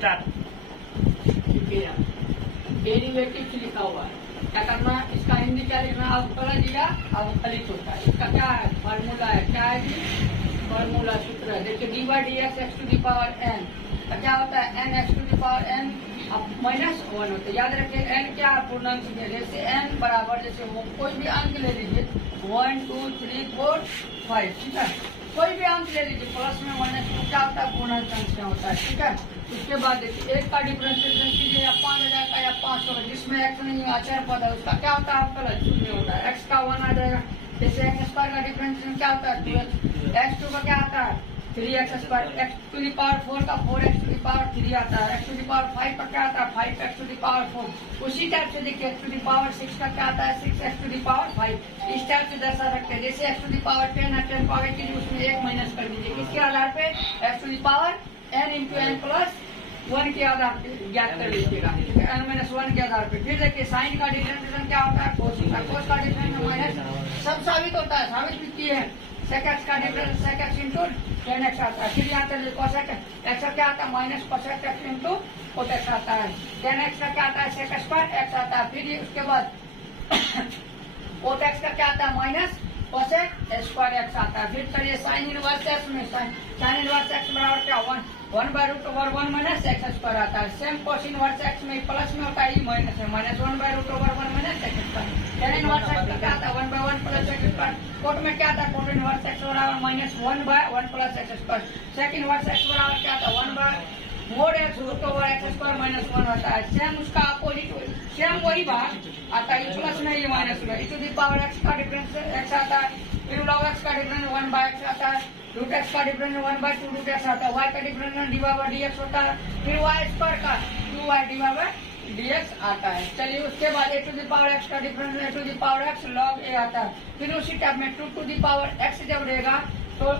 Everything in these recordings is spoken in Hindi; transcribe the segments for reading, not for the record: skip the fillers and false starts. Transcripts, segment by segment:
स्टार्ट। डेरिवेटिव लिखा हुआ है, क्या करना है इसका हिंदी क्या लिखना है, अवकलज या अवकलित होता है। इसका क्या है फॉर्मूला है, क्या है जी फॉर्मूला सूत्र है। देखिए d by d x x to the power n का क्या होता है n x to the power n minus 1 होता है। याद रखिए एन क्या है पूर्णांक संख्या, जैसे एन बराबर जैसे वो कोई भी अंक ले लीजिए 1 2 3 4 5 ठीक है, कोई भी अंक ले लीजिए प्लस में माइनस में क्या होता है पूर्णांक संख्या होता है ठीक है। उसके बाद देखिए एक का डिफरेंशिएशन कीजिए या 5000 का या 500 का, जिसमें एक्स नहीं है अचर पद है उसका क्या होता है अवकलज शून्य होता है। एक्स का 1 आ जाएगा, जैसे एक्स स्क्वायर का डिफरेंशिएशन क्या होता है 2x, एक्स 2 का क्या आता है 3x square, x to the power 4 का 4x टू दी पावर 3 आता है, एक्स टू दी पावर 5 का क्या आता है 5x टू दी पावर 4। उसी टाइप से देखिए एक्स टू दी पावर 6 का क्या आता है 6x टू दी पावर 5। इस टाइप से दर्शा सकते हैं। जैसे एक्स टू दी पावर 10 है 10 पावर के लिए उसमें 1 माइनस कर दीजिए, किसके आधार पे x to the power n into n plus 1 के आधार पे ज्ञात कर लीजिएगा n माइनस 1 के आधार पे। फिर देखिए साइन का डिफरेंशिएशन क्या होता है कोस का, कोस का डिफरेंशिएशन माइनस सब साबित होता है, साबित भी किए हैं। sec x का difference sec x into tan x आता है। फिर यहाँ पर cos x का क्या आता है minus cos x into cot x आता है। tan x का क्या आता है sec स्क्वायर x आता है। फिर उसके बाद cot x का क्या आता है माइनस cos स्क्वायर x आता है। फिर चलिए साइन इनवर्स x में साइन इनवर्स x बराबर क्या 1 by root over 1 minus x square आता है। सेम cos इनवर्स x में प्लस में होता है माइनस है, minus 1 by root over 1 minus x square. tan inverse x का क्या आता है 1 by 1 plus x square. Cot में क्या आता है कोट इनवर्स x बराबर minus 1 by 1 plus x square. Sec inverse x बराबर क्या आता है 1 by mod x root over x square minus 1 आता है। सेम उसका अपोजिट सेम वही भाग आता है, प्लस में ये माइनस में e to the power x का डिफरेंस x आता है। फिर log x का डिफरेंस 1 बाय x आता है। रूट एक्स का डिफरेंस 1 बाय 2 रूट एक्स आता है। y का difference d by d x होता है। फिर y स्क्वायर का 2y D by d x आता है। चलिए उसके बाद a to the power x का difference a to the power x log a आता है। फिर उसी टाइप में 2 टू दी पावर x जब रहेगा तो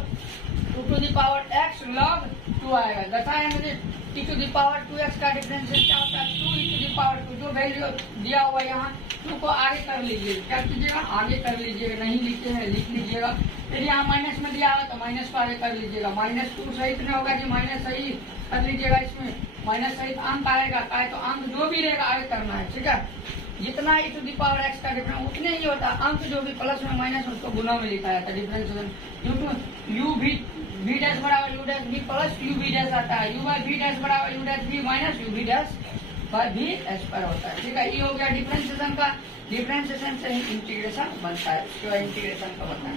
2 to the power x log 2 आएगा। दशा है मुझे e to the power 2x का डिफरेंस क्या होता है 2 e टू दी पावर 2, जो वैल्यू दिया हुआ है यहाँ 2 को आगे कर लीजिए, क्या कीजिएगा आगे कर लीजिएगा, नहीं लिखे हैं लिख लीजिएगा। फिर यहाँ माइनस में दिया हुआ तो माइनस को आगे कर लीजिएगा। माइनस 2 सहित नहीं होगा जी, माइनस सही कर लीजिएगा, इसमें माइनस सहित अंक आएगा का तो अंक जो भी रहेगा आगे करना है ठीक है। जितना e to the power x का डिफरेंस उतने ही होता है, अंक जो भी प्लस में माइनस उसको गुना में लिखा जाता है डिफरेंशिएशन। यू भी v डैश बराबर u dash v plus u v dash आता है। u बाई v डैश बराबर u dash v minus u v dash by v S पर होता है ठीक है। ये हो गया डिफरेंशिएशन का, डिफरेंशिएशन से ही इंटीग्रेशन बनता है, उसके बाद इंटीग्रेशन का बनता है।